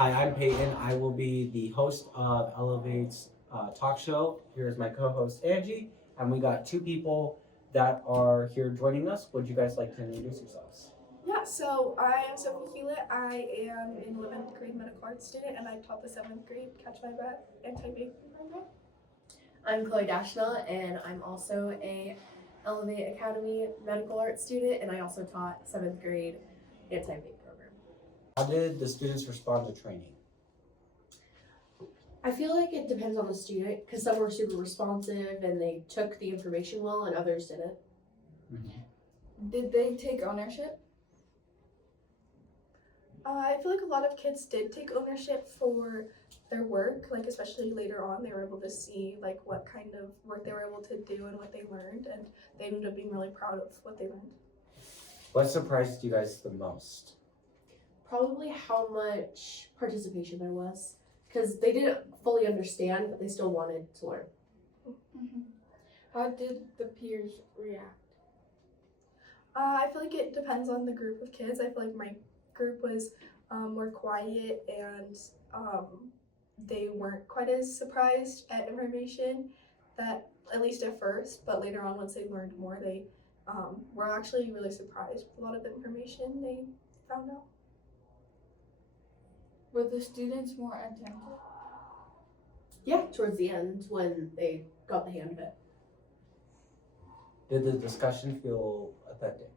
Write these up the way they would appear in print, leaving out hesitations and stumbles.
Hi, I'm Peyton. I will be the host of Elevate's talk show. Here's my co-host Angie, and we got two people that are here joining us. Would you guys like to introduce yourselves? Yeah, so I am Sophie Hewlett. I am an 11th grade medical arts student, and I taught the 7th grade Catch My Breath and Type A program. I'm Chloe Dashnell, and I'm also a Elevate Academy medical arts student, and I also taught 7th grade anti-vape program. How did the students respond to training? I feel like it depends on the student because some were super responsive and they took the information well, and others didn't. Did they take ownership? I feel like a lot of kids did take ownership for their work, like especially later on, they were able to see like what kind of work they were able to do and what they learned, and they ended up being really proud of what they learned. What surprised you guys the most? Probably how much participation there was because they didn't fully understand, but they still wanted to learn. Mm-hmm. How did the peers react? I feel like it depends on the group of kids. I feel like my group was more quiet and they weren't quite as surprised at information that at least at first, but later on once they learned more, they were actually really surprised with a lot of the information they found out. Were the students more attentive? Yeah, towards the end when they got the hang of it. Did the discussion feel authentic?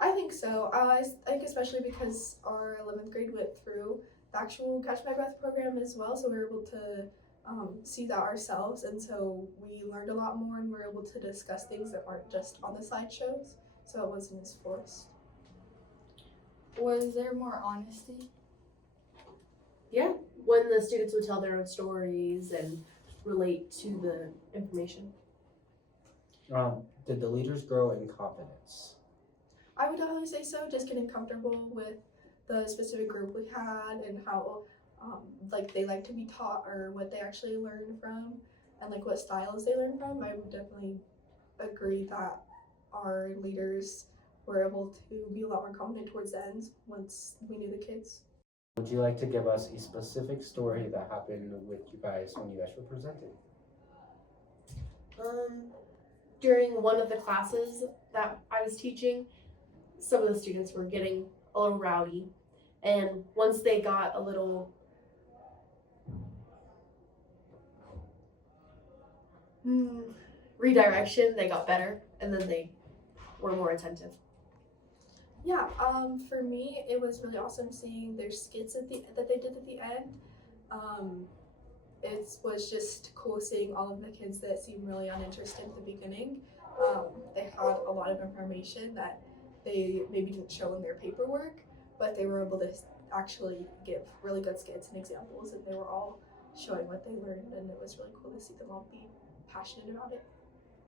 I think so. I think especially because our 11th grade went through the actual Catch My Breath program as well, so we were able to see that ourselves, and so we learned a lot more and we were able to discuss things that weren't just on the slideshows, so it wasn't as forced. Was there more honesty? Yeah, when the students would tell their own stories and relate to the information. Did the leaders grow in confidence? I would definitely say so, just getting comfortable with the specific group we had and how like they like to be taught or what they actually learn from and like what styles they learn from. I would definitely agree that our leaders were able to be a lot more confident towards the end once we knew the kids. Would you like to give us a specific story that happened with you guys when you guys were presented? During one of the classes that I was teaching, some of the students were getting a little rowdy, and once they got a little redirection, they got better, and then they were more attentive. Yeah, for me, it was really awesome seeing their skits that they did at the end. It was just cool seeing all of the kids that seemed really uninterested at the beginning. They had a lot of information that they maybe didn't show in their paperwork, but they were able to actually give really good skits and examples, and they were all showing what they learned, and it was really cool to see them all be passionate about it.